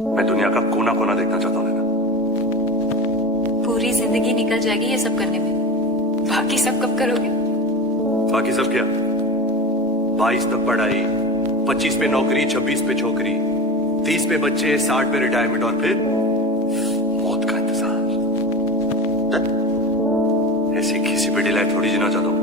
मैं दुनिया का कोना कोना देखना चाहता हूँ नैना। पूरी जिंदगी निकल जाएगी ये सब करने में, बाकी सब कब करोगे? बाकी सब क्या? 22 तक पढ़ाई, 25 पे नौकरी, 26 पे छोकरी, 30 पे बच्चे, 60 पे रिटायरमेंट और फिर मौत का इंतजार। ऐसी किसी पे डिलाई थोड़ी जीना चाहता हूँ।